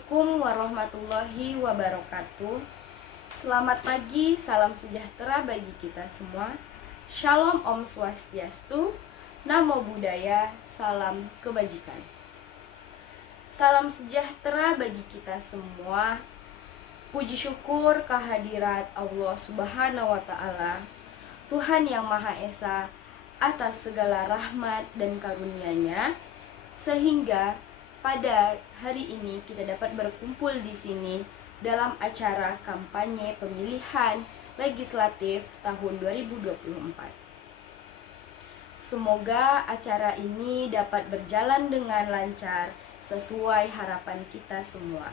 Assalamualaikum warahmatullahi wabarakatuh. Selamat pagi, salam sejahtera bagi kita semua. Shalom Om Swastiastu, Namo Buddhaya, salam kebajikan. Salam sejahtera bagi kita semua. Puji syukur kehadirat Allah Subhanahu wa Ta'ala, Tuhan yang Maha Esa, atas segala rahmat dan karunia-Nya, sehingga pada hari ini kita dapat berkumpul di sini dalam acara kampanye pemilihan legislatif tahun 2024. Semoga acara ini dapat berjalan dengan lancar sesuai harapan kita semua.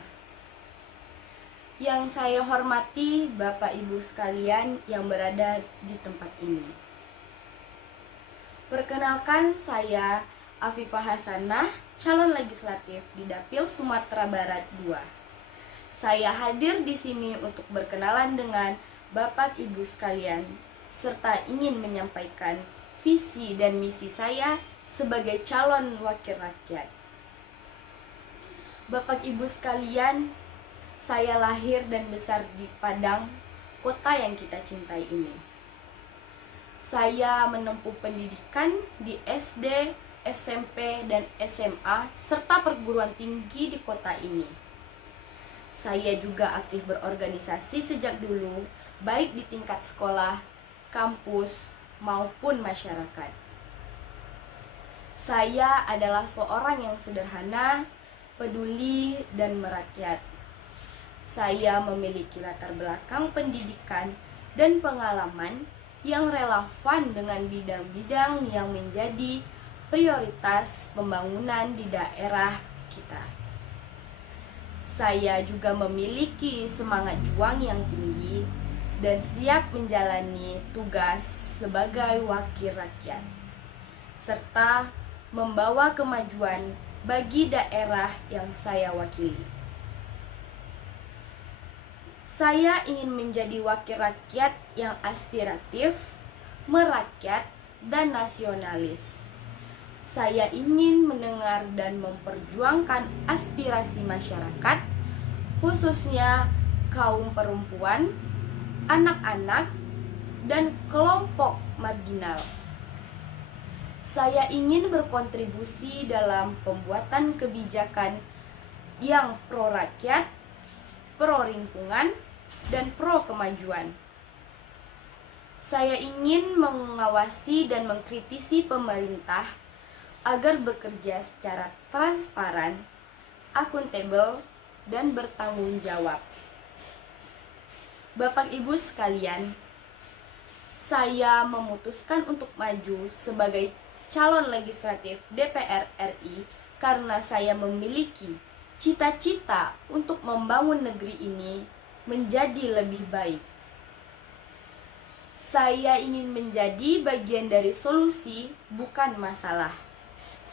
Yang saya hormati Bapak Ibu sekalian yang berada di tempat ini. Perkenalkan, saya Afifah Hasanah, calon legislatif di Dapil Sumatera Barat II. Saya hadir di sini untuk berkenalan dengan Bapak Ibu sekalian, serta ingin menyampaikan visi dan misi saya sebagai calon wakil rakyat. Bapak Ibu sekalian, saya lahir dan besar di Padang, kota yang kita cintai ini. Saya menempuh pendidikan di SD, SMP, dan SMA, serta perguruan tinggi di kota ini. Saya juga aktif berorganisasi sejak dulu, baik di tingkat sekolah, kampus, maupun masyarakat. Saya adalah seorang yang sederhana, peduli, dan merakyat. Saya memiliki latar belakang pendidikan dan pengalaman yang relevan dengan bidang-bidang yang menjadi prioritas pembangunan di daerah kita. Saya juga memiliki semangat juang yang tinggi dan siap menjalani tugas sebagai wakil rakyat, serta membawa kemajuan bagi daerah yang saya wakili. Saya ingin menjadi wakil rakyat yang aspiratif, merakyat, dan nasionalis. Saya ingin mendengar dan memperjuangkan aspirasi masyarakat, khususnya kaum perempuan, anak-anak, dan kelompok marginal. Saya ingin berkontribusi dalam pembuatan kebijakan yang pro rakyat, pro lingkungan, dan pro kemajuan. Saya ingin mengawasi dan mengkritisi pemerintah agar bekerja secara transparan, akuntabel, dan bertanggung jawab. Bapak Ibu sekalian, saya memutuskan untuk maju sebagai calon legislatif DPR RI karena saya memiliki cita-cita untuk membangun negeri ini menjadi lebih baik. Saya ingin menjadi bagian dari solusi, bukan masalah.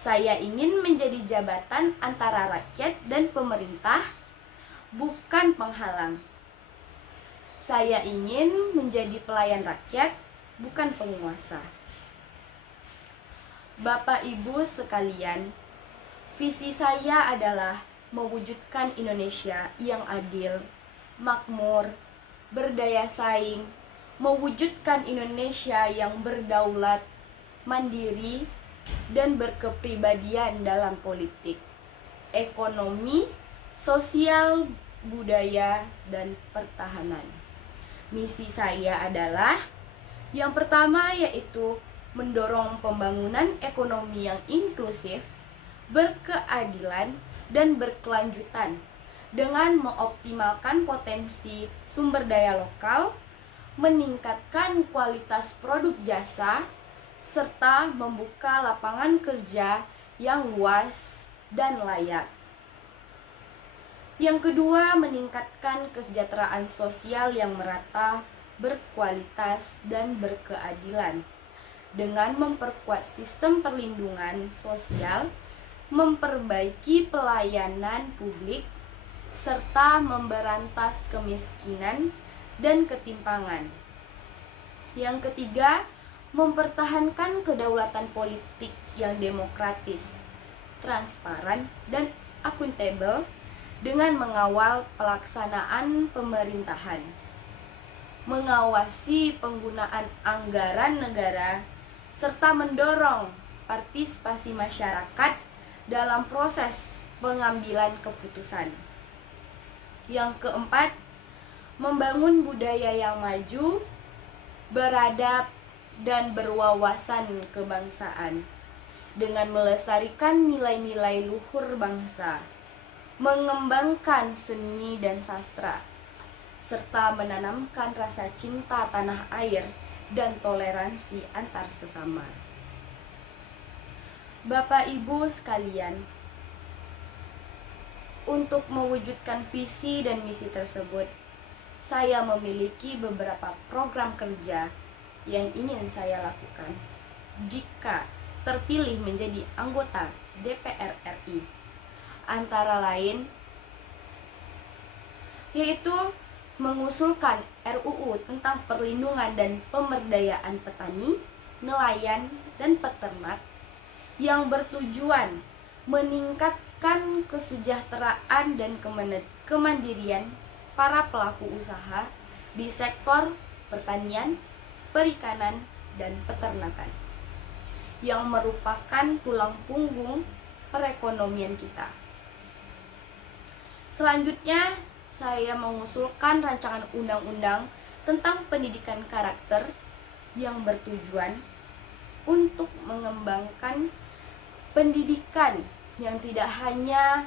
Saya ingin menjadi jabatan antara rakyat dan pemerintah, bukan penghalang. Saya ingin menjadi pelayan rakyat, bukan penguasa. Bapak Ibu sekalian, visi saya adalah mewujudkan Indonesia yang adil, makmur, berdaya saing, mewujudkan Indonesia yang berdaulat, mandiri, dan berkepribadian dalam politik, ekonomi, sosial, budaya, dan pertahanan. Misi saya adalah yang pertama, yaitu mendorong pembangunan ekonomi yang inklusif, berkeadilan, dan berkelanjutan dengan mengoptimalkan potensi sumber daya lokal, meningkatkan kualitas produk jasa, serta membuka lapangan kerja yang luas dan layak. Yang kedua, meningkatkan kesejahteraan sosial yang merata, berkualitas, dan berkeadilan dengan memperkuat sistem perlindungan sosial, memperbaiki pelayanan publik, serta memberantas kemiskinan dan ketimpangan. Yang ketiga, mempertahankan kedaulatan politik yang demokratis, transparan, dan akuntabel dengan mengawal pelaksanaan pemerintahan, mengawasi penggunaan anggaran negara, serta mendorong partisipasi masyarakat dalam proses pengambilan keputusan. Yang keempat, membangun budaya yang maju, beradab, dan berwawasan kebangsaan dengan melestarikan nilai-nilai luhur bangsa, mengembangkan seni dan sastra, serta menanamkan rasa cinta tanah air dan toleransi antar sesama. Bapak Ibu sekalian, untuk mewujudkan visi dan misi tersebut, saya memiliki beberapa program kerja yang ingin saya lakukan jika terpilih menjadi anggota DPR RI. Antara lain yaitu mengusulkan RUU tentang perlindungan dan pemberdayaan petani, nelayan, dan peternak yang bertujuan meningkatkan kesejahteraan dan kemandirian para pelaku usaha di sektor pertanian, perikanan, dan peternakan yang merupakan tulang punggung perekonomian kita. Selanjutnya, saya mengusulkan rancangan undang-undang tentang pendidikan karakter yang bertujuan untuk mengembangkan pendidikan yang tidak hanya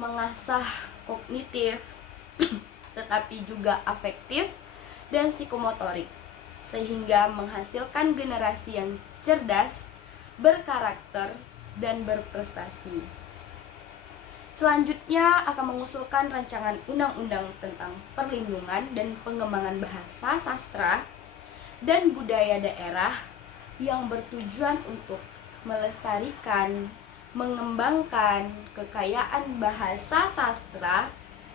mengasah kognitif tetapi juga afektif dan psikomotorik, sehingga menghasilkan generasi yang cerdas, berkarakter, dan berprestasi. Selanjutnya akan mengusulkan rancangan undang-undang tentang perlindungan dan pengembangan bahasa, sastra, dan budaya daerah yang bertujuan untuk melestarikan, mengembangkan kekayaan bahasa, sastra,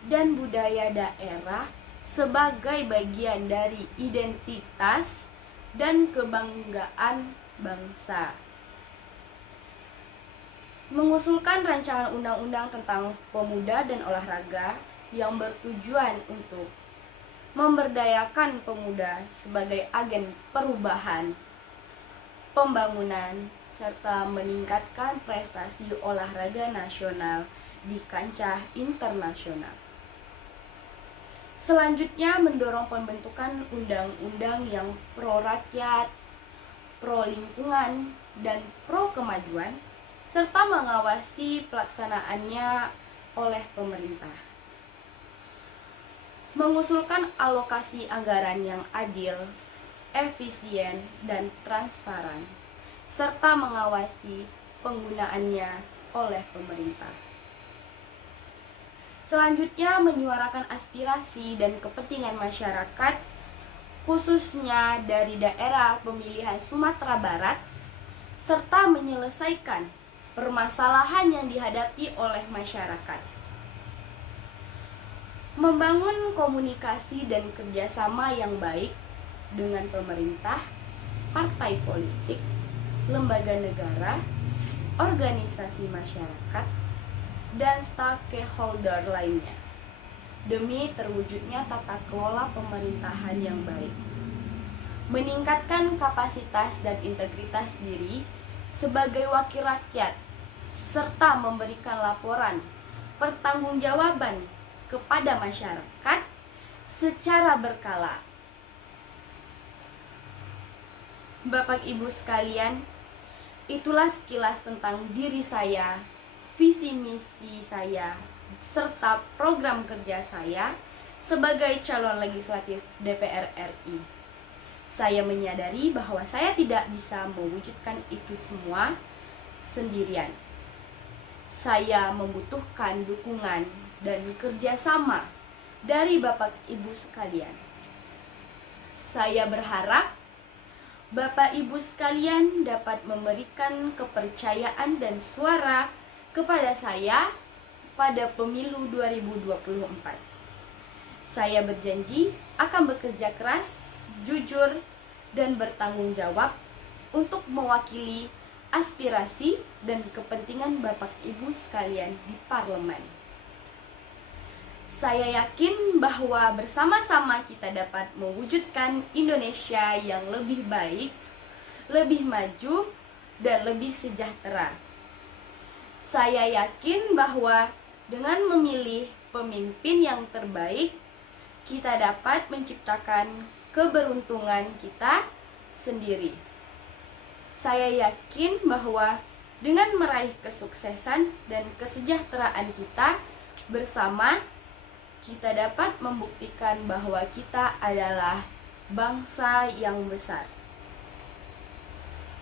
dan budaya daerah sebagai bagian dari identitas dan kebanggaan bangsa. Mengusulkan rancangan undang-undang tentang pemuda dan olahraga yang bertujuan untuk memberdayakan pemuda sebagai agen perubahan, pembangunan, serta meningkatkan prestasi olahraga nasional di kancah internasional. Selanjutnya, mendorong pembentukan undang-undang yang pro rakyat, pro lingkungan, dan pro kemajuan, serta mengawasi pelaksanaannya oleh pemerintah. Mengusulkan alokasi anggaran yang adil, efisien, dan transparan, serta mengawasi penggunaannya oleh pemerintah. Selanjutnya, menyuarakan aspirasi dan kepentingan masyarakat, khususnya dari daerah pemilihan Sumatera Barat, serta menyelesaikan permasalahan yang dihadapi oleh masyarakat. Membangun komunikasi dan kerjasama yang baik dengan pemerintah, partai politik, lembaga negara, organisasi masyarakat, dan stakeholder lainnya, demi terwujudnya tata kelola pemerintahan yang baik. Meningkatkan kapasitas dan integritas diri sebagai wakil rakyat, serta memberikan laporan pertanggungjawaban kepada masyarakat secara berkala. Bapak Ibu sekalian, itulah sekilas tentang diri saya, visi misi saya, serta program kerja saya sebagai calon legislatif DPR RI. Saya menyadari bahwa saya tidak bisa mewujudkan itu semua sendirian. Saya membutuhkan dukungan dan kerjasama dari Bapak Ibu sekalian. Saya berharap Bapak Ibu sekalian dapat memberikan kepercayaan dan suara kepada saya pada pemilu 2024. Saya berjanji akan bekerja keras, jujur, dan bertanggung jawab untuk mewakili aspirasi dan kepentingan Bapak Ibu sekalian di parlemen. Saya yakin bahwa bersama-sama kita dapat mewujudkan Indonesia yang lebih baik, lebih maju, dan lebih sejahtera. Saya yakin bahwa dengan memilih pemimpin yang terbaik, kita dapat menciptakan keberuntungan kita sendiri. Saya yakin bahwa dengan meraih kesuksesan dan kesejahteraan kita bersama, kita dapat membuktikan bahwa kita adalah bangsa yang besar.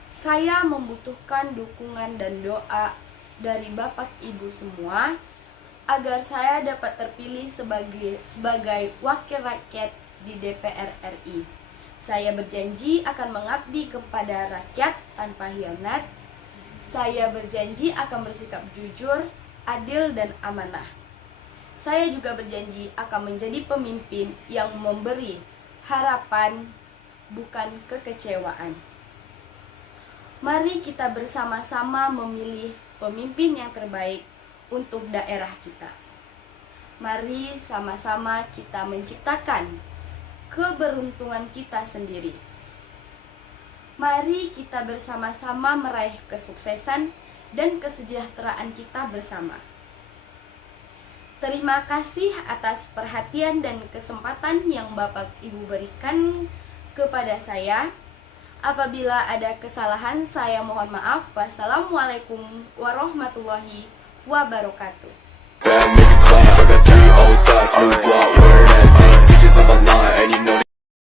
Saya membutuhkan dukungan dan doa dari Bapak Ibu semua agar saya dapat terpilih sebagai wakil rakyat di DPR RI. Saya berjanji akan mengabdi kepada rakyat tanpa khianat. Saya berjanji akan bersikap jujur, adil, dan amanah. Saya juga berjanji akan menjadi pemimpin yang memberi harapan, bukan kekecewaan. Mari kita bersama-sama memilih pemimpin yang terbaik untuk daerah kita. Mari sama-sama kita menciptakan keberuntungan kita sendiri. Mari kita bersama-sama meraih kesuksesan dan kesejahteraan kita bersama. Terima kasih atas perhatian dan kesempatan yang Bapak Ibu berikan kepada saya. Apabila ada kesalahan, saya mohon maaf. Wassalamualaikum warahmatullahi wabarakatuh. Make it clap, I got 3 old thoughts, new block, wearing that thing, bitches on my line, and you know